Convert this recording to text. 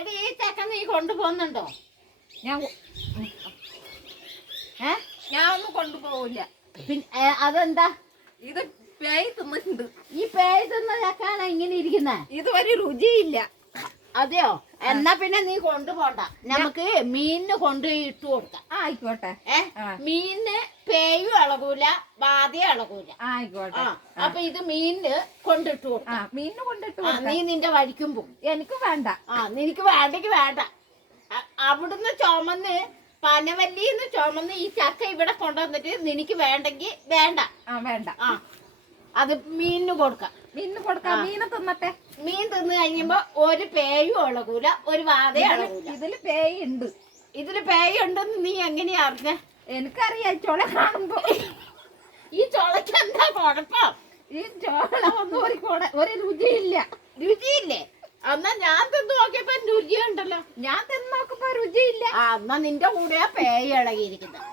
എടി ഈ ചക്ക നീ കൊണ്ടുപോകുന്നുണ്ടോ? ഞാൻ ഒന്നും കൊണ്ടുപോകില്ല. പിന്നെ അതെന്താ? ഇത് പേയ് തിന്നിട്ടുണ്ട്. ഈ പേയ് തിന്ന ചക്കാണ് ഇങ്ങനെ ഇരിക്കുന്ന. ഇത് ഒരു രുചിയില്ല. അതെയോ? എന്നാ പിന്നെ നീ കൊണ്ടുപോണ്ട, നമുക്ക് മീനിന് കൊണ്ട് ഇട്ട് കൊടുക്കാം. ആയിക്കോട്ടെ. മീനിന് പേയും ഇളകൂല, ബാധയും ഇളകൂല. ആയിക്കോട്ടെ. അപ്പൊ ഇത് മീനിന് കൊണ്ടിട്ട് കൊടുക്കാം. മീനിന് കൊണ്ടിട്ട് നീ നിന്റെ വഴിക്കും പോകും. എനിക്ക് വേണ്ട. നിനക്ക് വേണ്ടെങ്കിൽ വേണ്ട. അവിടുന്ന് ചുമന്ന് പനവല്ലിന്ന് ചുമന്ന് ഈ ചക്ക ഇവിടെ കൊണ്ടുവന്നിട്ട് നിനക്ക് വേണ്ടെങ്കിൽ വേണ്ട. വേണ്ട. അത് മീനിന് കൊടുക്കാം. മീനിന് കൊടുക്കാം. മീനെ തിന്നട്ടെ. മീൻ തിന്നു കഴിയുമ്പോ ഒരു പേയും ഇളകൂല, ഒരു വാതയും ഇളകൂല. ഇതില് പേയുണ്ട്. ഇതില് പേയുണ്ടെന്ന് നീ എങ്ങനെയാ അറിഞ്ഞ? എനിക്കറിയാം. ചുള കാണുമ്പോ. ഈ ചുളക്ക് എന്താ കുഴപ്പം? ഈ ചോള ഒന്നും ഒരു രുചിയില്ല. രുചിയില്ലേ? എന്നാ ഞാൻ തിന്നു നോക്കിയപ്പോ രുചിയുണ്ടല്ലോ. ഞാൻ തിന്നു നോക്കുമ്പോ രുചിയില്ല. എന്നാ നിന്റെ കൂടെയാ പേയ ഇളകിയിരിക്കുന്നത്.